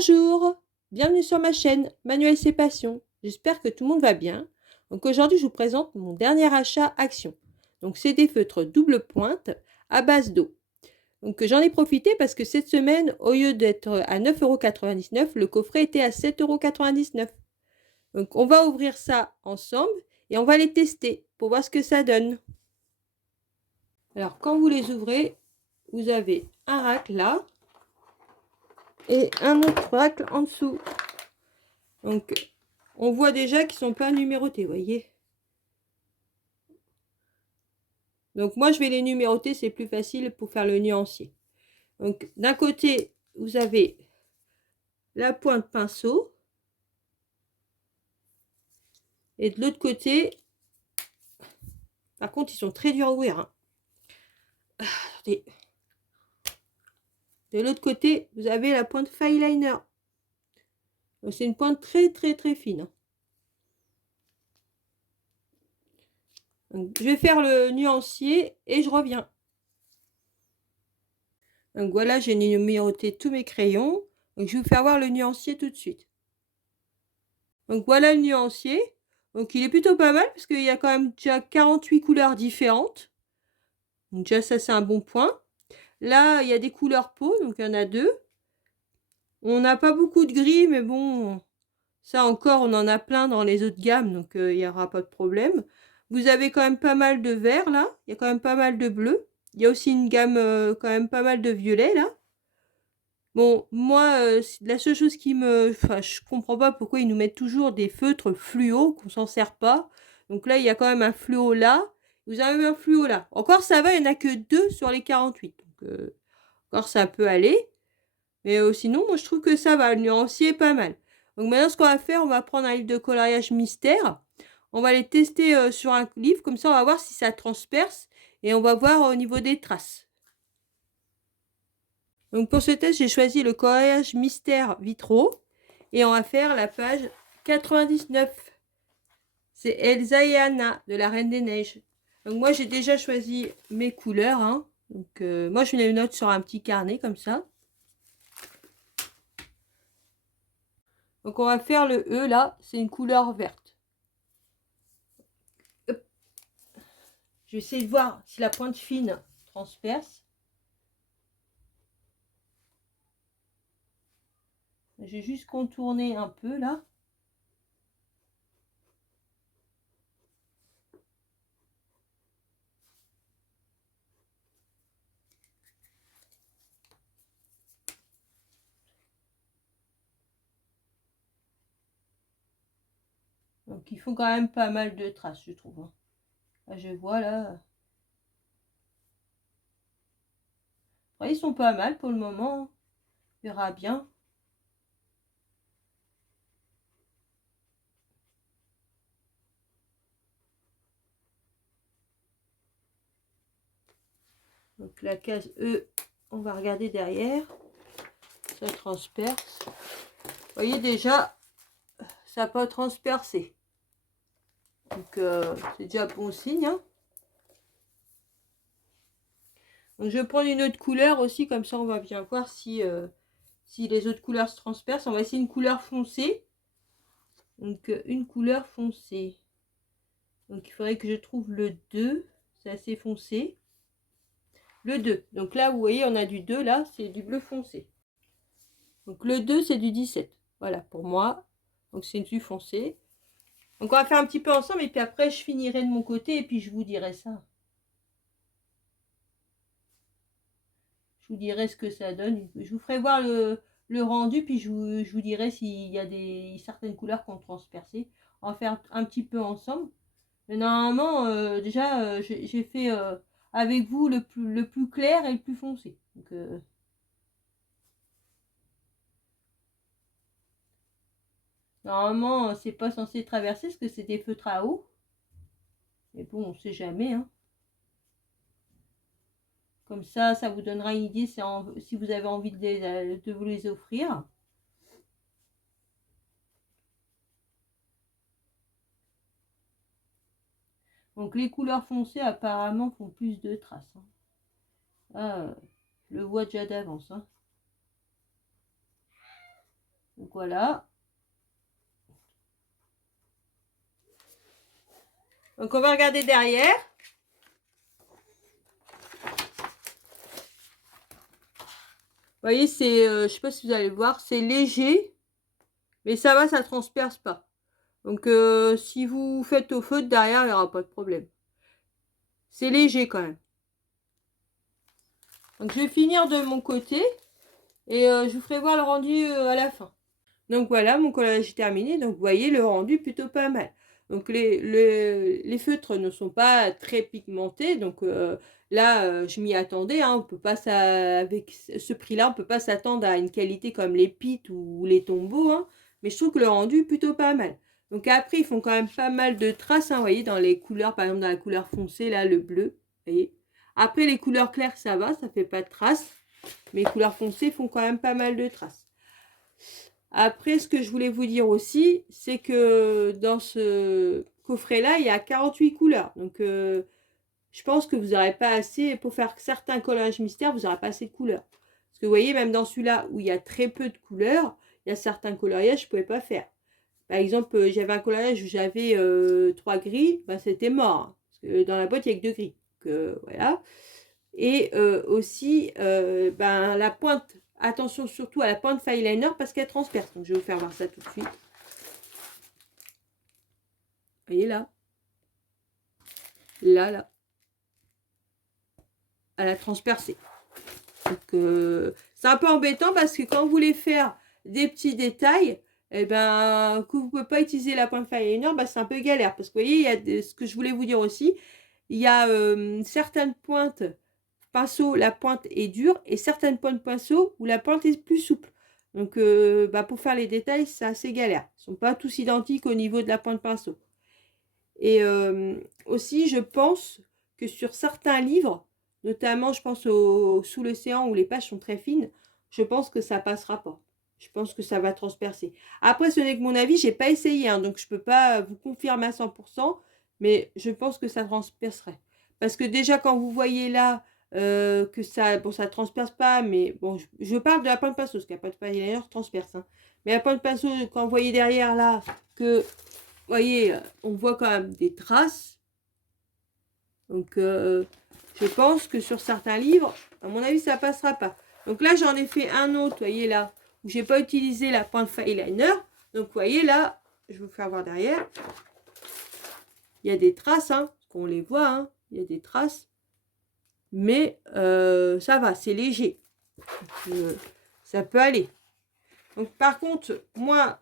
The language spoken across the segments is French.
Bonjour, bienvenue sur ma chaîne Manuel C'est Passion. J'espère que tout le monde va bien. Donc aujourd'hui, je vous présente mon dernier achat Action. Donc c'est des feutres double pointe à base d'eau. Donc j'en ai profité parce que cette semaine, au lieu d'être à 9,99 €, le coffret était à 7,99 €. Donc on va ouvrir ça ensemble et on va les tester pour voir ce que ça donne. Alors quand vous les ouvrez, vous avez un rack là et un autre rack en dessous. Donc on voit déjà qu'ils sont pas numérotés, voyez. Donc moi je vais les numéroter, c'est plus facile pour faire le nuancier. Donc d'un côté vous avez la pointe pinceau et de l'autre côté, par contre ils sont très durs à ouvrir, hein. Attendez. De l'autre côté vous avez la pointe Fineliner. C'est une pointe très fine. Donc, je vais faire le nuancier et je reviens. Donc voilà, j'ai numéroté tous mes crayons. Donc je vais vous faire voir le nuancier tout de suite. Donc voilà le nuancier. Donc il est plutôt pas mal parce qu'il y a quand même déjà 48 couleurs différentes. Donc déjà ça c'est un bon point. Là il y a des couleurs peau, donc il y en a deux. On n'a pas beaucoup de gris, mais bon, ça encore on en a plein dans les autres gammes, donc il n'y aura pas de problème. Vous avez quand même pas mal de vert là, il y a quand même pas mal de bleu. Il y a aussi une gamme quand même pas mal de violet là. Bon, moi, la seule chose qui me... Enfin, je comprends pas pourquoi ils nous mettent toujours des feutres fluo, qu'on s'en sert pas. Donc là, il y a quand même un fluo là. Vous avez un fluo là. Encore, ça va, il n'y en a que 2 sur les 48. Donc, encore, ça peut aller. Mais sinon, moi, je trouve que ça va. Le nuancier est pas mal. Donc maintenant, ce qu'on va faire, on va prendre un livre de coloriage mystère. On va les tester sur un livre. Comme ça, on va voir si ça transperce. Et on va voir au niveau des traces. Donc pour ce test, j'ai choisi le coloriage mystère vitraux et on va faire la page 99. C'est Elsa et Anna de la Reine des Neiges. Donc moi j'ai déjà choisi mes couleurs, hein. Donc moi je mets les notes sur un petit carnet comme ça. Donc on va faire le E là, c'est une couleur verte. Hop. Je vais essayer de voir si la pointe fine transperce. J'ai juste contourné un peu là. Donc il faut quand même pas mal de traces, je trouve, hein. Là, je vois là. Ouais, ils sont pas mal pour le moment. On verra bien. Donc la case E, on va regarder derrière. Ça transperce. Vous voyez déjà, ça n'a pas transpercé. Donc c'est déjà bon signe, hein. Donc je vais prendre une autre couleur aussi, comme ça on va bien voir si, si les autres couleurs se transpercent. On va essayer une couleur foncée. Donc une couleur foncée. Donc il faudrait que je trouve le 2. C'est assez foncé. Le 2. Donc là, vous voyez, on a du 2 là, c'est du bleu foncé. Donc le 2, c'est du 17. Voilà, pour moi. Donc c'est du foncé. Donc on va faire un petit peu ensemble et puis après je finirai de mon côté et puis je vous dirai ça. Je vous dirai ce que ça donne. Je vous ferai voir le rendu puis je vous dirai s'il y a certaines couleurs qu'on transpercé. On va faire un petit peu ensemble. Mais normalement, déjà, j'ai fait avec vous le plus clair et le plus foncé. Donc, normalement, c'est pas censé traverser parce que c'est des feutres à eau. Mais bon, on sait jamais, hein. Comme ça vous donnera une idée si vous avez envie de vous les offrir. Donc les couleurs foncées apparemment font plus de traces, hein. Ah, je le vois déjà d'avance, hein. Donc voilà. Donc on va regarder derrière. Vous voyez, c'est, je sais pas si vous allez le voir, c'est léger, mais ça va, ça transperce pas. Donc si vous faites au feutre derrière, il n'y aura pas de problème. C'est léger quand même. Donc je vais finir de mon côté et je vous ferai voir le rendu à la fin. Donc voilà, mon collage est terminé. Donc vous voyez le rendu plutôt pas mal. Donc les feutres ne sont pas très pigmentés. Donc là, je m'y attendais. Hein, on peut pas avec ce prix-là, on peut pas s'attendre à une qualité comme les Pitt ou les Tombow. Hein, mais je trouve que le rendu est plutôt pas mal. Donc après, ils font quand même pas mal de traces. Hein, vous voyez, dans les couleurs, par exemple dans la couleur foncée, là, le bleu. Vous voyez. Après, les couleurs claires, ça va, ça fait pas de traces. Mais les couleurs foncées font quand même pas mal de traces. Après, ce que je voulais vous dire aussi, c'est que dans ce coffret-là, il y a 48 couleurs. Donc, je pense que vous n'aurez pas assez, pour faire certains collages mystères, vous n'aurez pas assez de couleurs. Parce que vous voyez, même dans celui-là, où il y a très peu de couleurs, il y a certains coloriages que je ne pouvais pas faire. Par exemple, j'avais un coloriage où j'avais 3 gris, ben, c'était mort. Hein, parce que dans la boîte, il n'y a que 2 gris. Donc, voilà. Et aussi, ben, la pointe. Attention surtout à la pointe eyeliner parce qu'elle transperce. Donc, je vais vous faire voir ça tout de suite. Vous voyez là. Là. Elle a transpercé. Donc, c'est un peu embêtant parce que quand vous voulez faire des petits détails, eh ben, que vous ne pouvez pas utiliser la pointe eyeliner, ben, c'est un peu galère. Parce que vous voyez, il y a ce que je voulais vous dire aussi. Il y a certaines pointes pinceau, la pointe est dure et certaines pointes pinceau où la pointe est plus souple. Donc, bah, pour faire les détails, c'est assez galère. Ils ne sont pas tous identiques au niveau de la pointe pinceau. Et aussi, je pense que sur certains livres, notamment, je pense au Sous l'océan où les pages sont très fines, je pense que ça passera pas. Je pense que ça va transpercer. Après, ce n'est que mon avis, j'ai pas essayé, hein, donc je peux pas vous confirmer à 100%, mais je pense que ça transpercerait. Parce que déjà, quand vous voyez là, que ça, bon, ça transperce pas, mais bon, je parle de la pointe pinceau, parce qu'il n'y a pas de eyeliner transperce. Hein. Mais la pointe pinceau, quand vous voyez derrière là, que, vous voyez, on voit quand même des traces. Donc, je pense que sur certains livres, à mon avis, ça passera pas. Donc là, j'en ai fait un autre, vous voyez là, où j'ai pas utilisé la pointe eyeliner. Donc, vous voyez là, je vais vous faire voir derrière. Il y a des traces, hein, qu'on les voit, hein, il y a des traces. Mais ça va, c'est léger. Donc, ça peut aller. Donc, par contre, moi,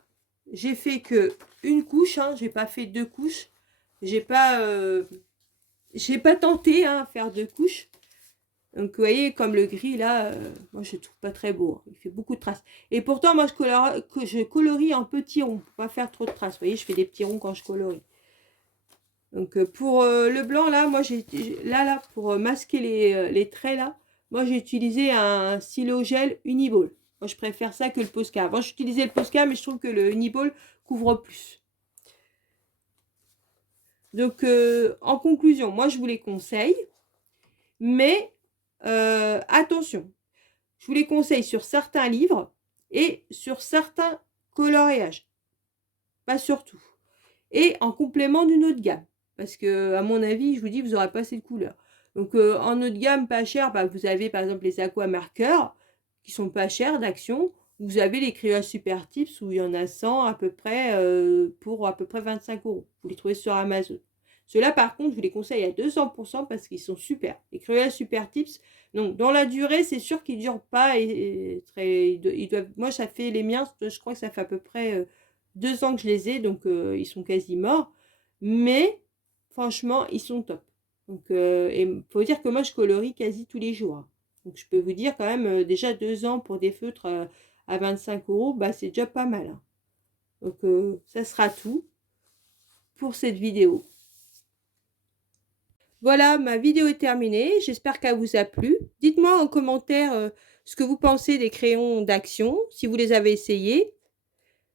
j'ai fait que une couche, hein, j'ai pas fait 2 couches. J'ai pas tenté hein, à faire 2 couches. Donc, vous voyez, comme le gris, là, moi, je ne trouve pas très beau. Hein. Il fait beaucoup de traces. Et pourtant, moi, je colorie en petits ronds pour pas faire trop de traces. Vous voyez, je fais des petits ronds quand je colorie. Donc, pour le blanc, là, moi, là, pour masquer les traits, là, moi, j'ai utilisé un stylo gel Uniball. Moi, je préfère ça que le Posca. Avant, j'utilisais le Posca, mais je trouve que le Uniball couvre plus. Donc, en conclusion, moi, je vous les conseille. Mais attention, je vous les conseille sur certains livres et sur certains coloriages. Pas sur tout. Et en complément d'une autre gamme. Parce que, à mon avis, je vous dis, vous n'aurez pas assez de couleurs. Donc, en autre gamme, pas cher, bah, vous avez par exemple les aqua marqueurs qui sont pas chers d'action. Vous avez les crayons Super Tips où il y en a 100 à peu près pour à peu près 25 €. Vous les trouvez sur Amazon. Ceux-là, par contre, je vous les conseille à 200% parce qu'ils sont super. Les crayons Super Tips, donc dans la durée, c'est sûr qu'ils ne durent pas. Moi, ça fait les miens, je crois que ça fait à peu près 2 ans que je les ai, donc ils sont quasi morts. Mais franchement, ils sont top. Donc, il faut dire que moi, je colorie quasi tous les jours. Hein. Donc, je peux vous dire quand même, déjà 2 ans pour des feutres à 25 €, bah, c'est déjà pas mal. Hein. Donc, ça sera tout pour cette vidéo. Voilà, ma vidéo est terminée. J'espère qu'elle vous a plu. Dites-moi en commentaire ce que vous pensez des crayons d'action, si vous les avez essayés.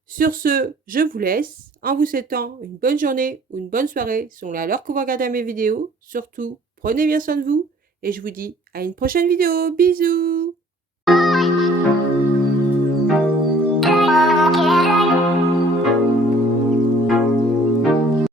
Sur ce, je vous laisse en vous souhaitant une bonne journée ou une bonne soirée selon l'heure que vous regardez mes vidéos. Surtout, prenez bien soin de vous et je vous dis à une prochaine vidéo. Bisous!